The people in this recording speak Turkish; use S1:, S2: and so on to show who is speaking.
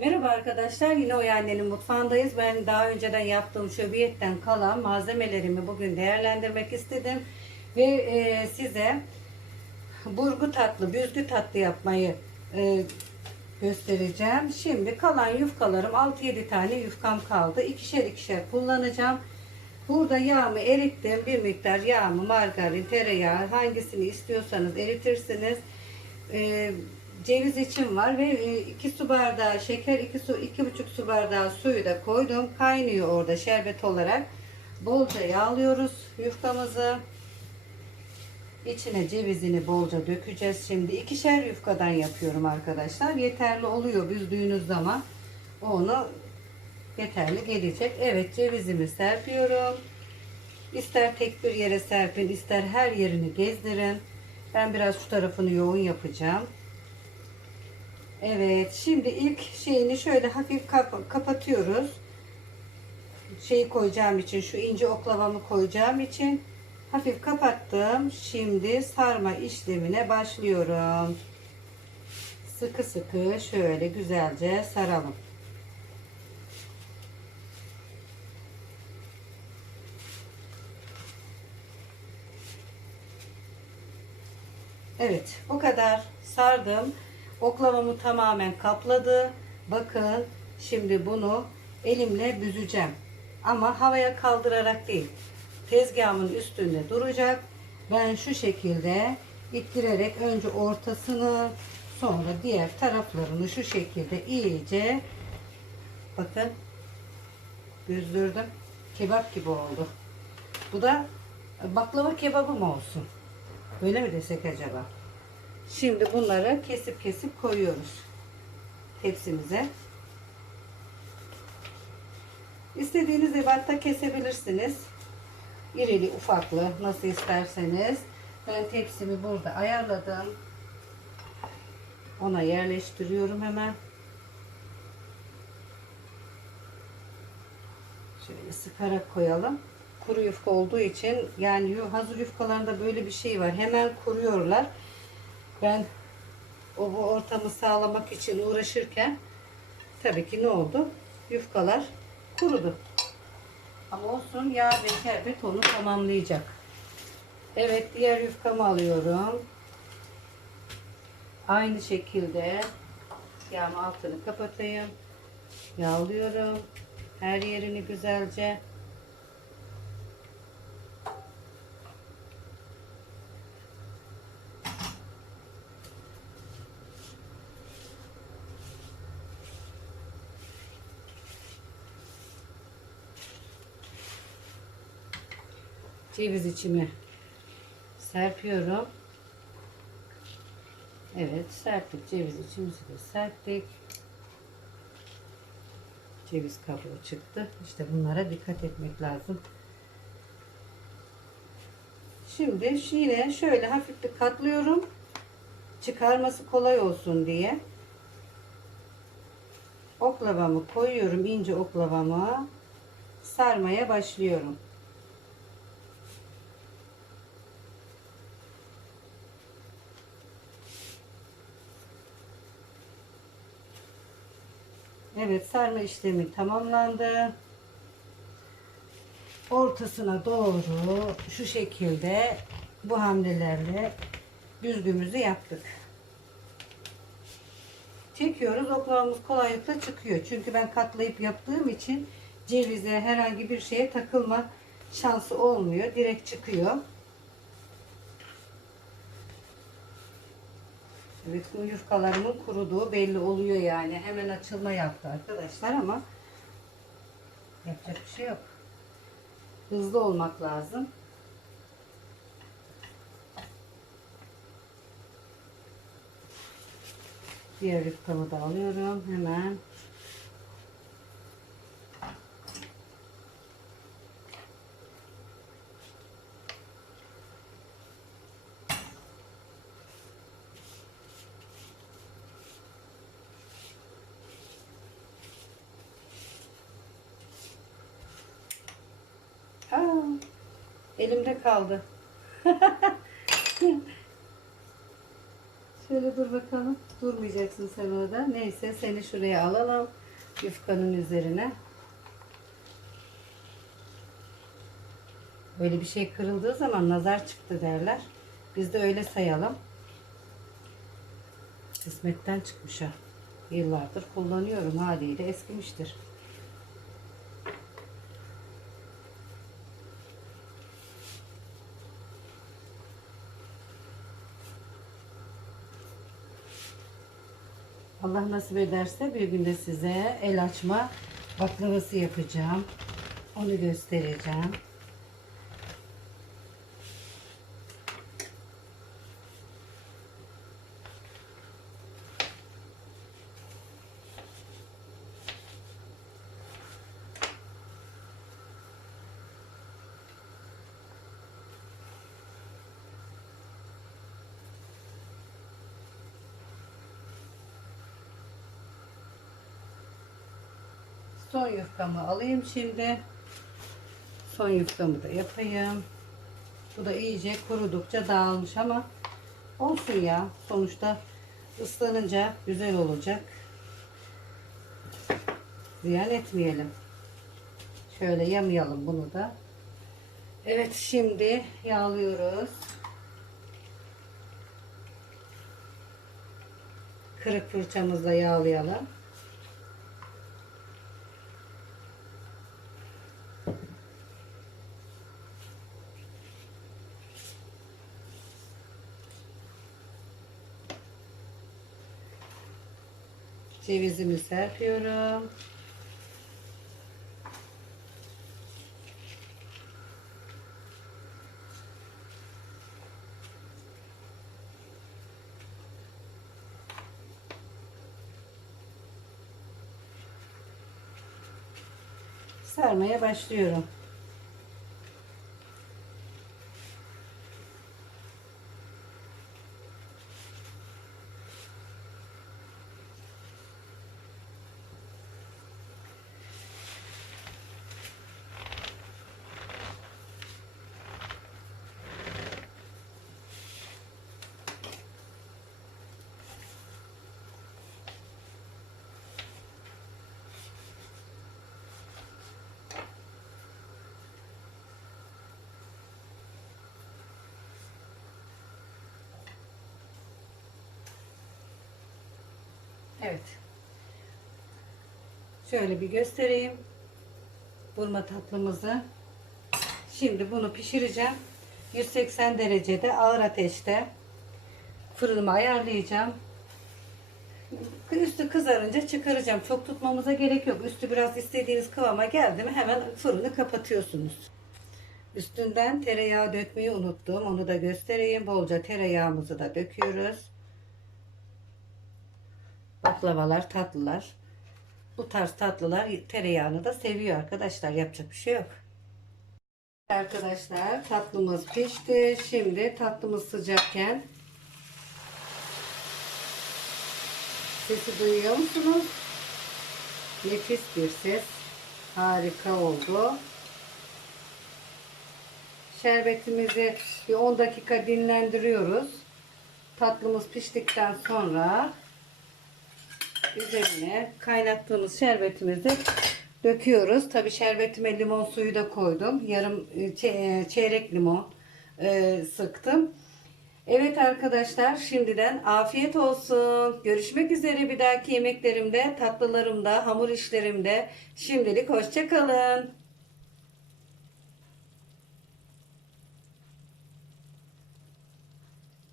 S1: Merhaba arkadaşlar, yine Oya Annenin mutfağındayız. Ben daha önceden yaptığım şöbiyetten kalan malzemelerimi bugün değerlendirmek istedim. Ve e, size burgu tatlı, büzgü tatlı yapmayı e, göstereceğim. Şimdi kalan yufkalarım 6-7 tane yufkam kaldı. İkişer ikişer kullanacağım. Burada yağımı erittim. Bir miktar yağımı, margarin, tereyağı hangisini istiyorsanız eritirsiniz. E, ceviz için var ve 2 su bardağı şeker, 2 su 2,5 su bardağı suyu da koydum. Kaynıyor orada şerbet olarak. Bolca yağlıyoruz yufkamızı. İçine cevizini bolca dökeceğiz. Şimdi ikişer yufkadan yapıyorum arkadaşlar. Yeterli oluyor büzdüğünüz zaman. Onu yeterli gelecek. Evet cevizimi serpiyorum. İster tek bir yere serpin, ister her yerini gezdirin. Ben biraz şu tarafını yoğun yapacağım. Evet, şimdi ilk şeyini şöyle hafif kap- kapatıyoruz. Şeyi koyacağım için, şu ince oklavamı koyacağım için hafif kapattım. Şimdi sarma işlemine başlıyorum. Sıkı sıkı şöyle güzelce saralım. Evet, bu kadar sardım. Oklavamı tamamen kapladı. Bakın, şimdi bunu elimle büzeceğim. Ama havaya kaldırarak değil. Tezgahımın üstünde duracak. Ben şu şekilde ittirerek önce ortasını sonra diğer taraflarını şu şekilde iyice bakın büzdürdüm. Kebap gibi oldu. Bu da baklava kebabı mı olsun? Böyle mi desek acaba? Şimdi bunları kesip kesip koyuyoruz tepsimize. İstediğiniz ebatta kesebilirsiniz. İrili ufaklı nasıl isterseniz. Ben tepsimi burada ayarladım. Ona yerleştiriyorum hemen. Şöyle sıkarak koyalım. Kuru yufka olduğu için yani hazır yufkalarında böyle bir şey var. Hemen kuruyorlar. Ben o bu ortamı sağlamak için uğraşırken tabii ki ne oldu? Yufkalar kurudu. Ama olsun yağ ve şerbet onu tamamlayacak. Evet diğer yufkamı alıyorum. Aynı şekilde yağın altını kapatayım. Yağlıyorum. Her yerini güzelce. Ceviz içimi serpiyorum. Evet serptik ceviz içimizi de serptik. Ceviz kabuğu çıktı. İşte bunlara dikkat etmek lazım. Şimdi yine şöyle hafif bir katlıyorum. Çıkarması kolay olsun diye. Oklavamı koyuyorum. ince oklavamı sarmaya başlıyorum. Evet sarma işlemi tamamlandı. Ortasına doğru şu şekilde bu hamlelerle büzgümüzü yaptık. Çekiyoruz. Oklavamız kolaylıkla çıkıyor. Çünkü ben katlayıp yaptığım için cevize herhangi bir şeye takılma şansı olmuyor. Direkt çıkıyor. Evet bu yufkalarımın kuruduğu belli oluyor yani. Hemen açılma yaptı arkadaşlar ama yapacak bir şey yok. Hızlı olmak lazım. Diğer yufkamı da alıyorum hemen. Elimde kaldı. Şöyle dur bakalım. Durmayacaksın sen orada. Neyse seni şuraya alalım. Yufkanın üzerine. Böyle bir şey kırıldığı zaman nazar çıktı derler. Biz de öyle sayalım. Kısmetten çıkmış ha. Yıllardır kullanıyorum haliyle eskimiştir. Allah nasip ederse bir günde size el açma baklavası yapacağım. Onu göstereceğim. Son yufkamı alayım şimdi. Son yufkamı da yapayım. Bu da iyice kurudukça dağılmış ama olsun ya. Sonuçta ıslanınca güzel olacak. Ziyan etmeyelim. Şöyle yamayalım bunu da. Evet şimdi yağlıyoruz. Kırık fırçamızla yağlayalım. Cevizimi serpiyorum. Sarmaya başlıyorum. Evet. Şöyle bir göstereyim. Burma tatlımızı. Şimdi bunu pişireceğim. 180 derecede ağır ateşte fırınıma ayarlayacağım. Üstü kızarınca çıkaracağım. Çok tutmamıza gerek yok. Üstü biraz istediğiniz kıvama geldi mi hemen fırını kapatıyorsunuz. Üstünden tereyağı dökmeyi unuttum. Onu da göstereyim. Bolca tereyağımızı da döküyoruz. Baklavalar, tatlılar. Bu tarz tatlılar tereyağını da seviyor arkadaşlar. Yapacak bir şey yok. Arkadaşlar tatlımız pişti. Şimdi tatlımız sıcakken sesi duyuyor musunuz? Nefis bir ses. Harika oldu. Şerbetimizi bir 10 dakika dinlendiriyoruz. Tatlımız piştikten sonra üzerine kaynattığımız şerbetimizi döküyoruz. Tabi şerbetime limon suyu da koydum. Yarım e, e, çeyrek limon e, sıktım. Evet arkadaşlar şimdiden afiyet olsun. Görüşmek üzere bir dahaki yemeklerimde, tatlılarımda, hamur işlerimde. Şimdilik hoşçakalın.